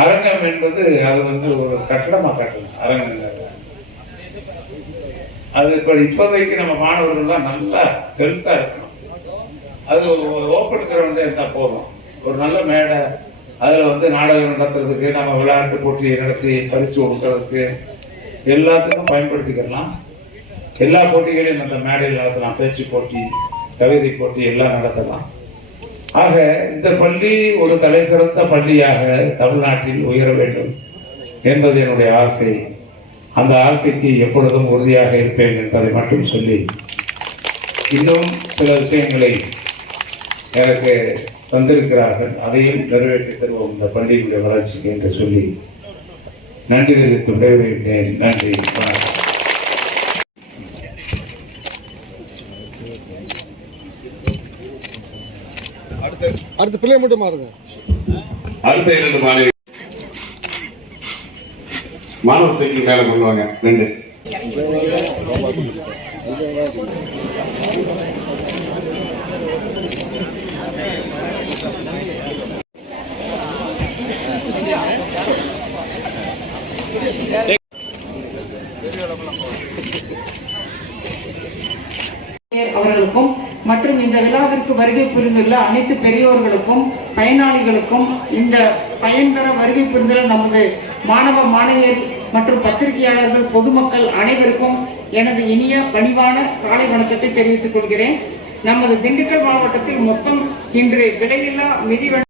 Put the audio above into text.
அரங்கம் என்பது அது வந்து ஒரு கட்டடமா கட்டணும். அரங்கம் அது இப்ப இப்போதைக்கு நம்ம மாணவர்கள் எல்லாம் நல்லா ஹெல்த்தா இருக்கணும். அது ஓப்பன் கிரவுண்ட் இருந்தா போதும். ஒரு நல்ல மேடை அதுல வந்து நாடகம் நடத்துறதுக்கு நம்ம விளையாட்டு போட்டி நடத்தி பரிசு கொடுக்கறதுக்கு எல்லாத்துக்கும் பயன்படுத்திக்கலாம். எல்லா போட்டிகளையும் நல்ல மேடையில் நடத்தலாம். பேச்சு போட்டி கவிதை போட்டி எல்லாம் நடத்தலாம். ஆக இந்த பள்ளி ஒரு தலை சிறந்த பள்ளியாக தமிழ்நாட்டில் உயர வேண்டும் என்பது என்னுடைய ஆசை. அந்த ஆசைக்கு எப்பொழுதும் உறுதியாக இருப்பேன் என்பதை மட்டும் சொல்லி இன்னும் சில விஷயங்களை எனக்கு தந்திருக்கிறார்கள். அதையும் நிறைவேற்றி தருவோம் இந்த பள்ளியினுடைய வளர்ச்சிக்கு என்று சொல்லி நன்றி தெரிவித்து விடைபெறுகிறேன் நன்றி. வணக்கம். அடுத்து பிள்ளை மட்டும் மாறுங்க. அடுத்த இரண்டு மாணவி மாணவ சைக்கிள் மேல கொண்டு வாங்க. ரெண்டு. அவர்களுக்கும் மற்றும் இந்த விழாவிற்கு வருகை புரிந்துள்ள அனைத்து பெரியோர்களுக்கும் பயனாளிகளுக்கும் இந்த பயன்தர வருகை புரிந்துள்ள நமது மாணவ மாணவியர் மற்றும் பத்திரிகையாளர்கள் பொதுமக்கள் அனைவருக்கும் எனது இனிய பணிவான காலை வணக்கத்தை தெரிவித்துக் கொள்கிறேன். நமது திண்டுக்கல் மாவட்டத்தில் மொத்தம் இன்று விடையில்லா மிதிவண்டி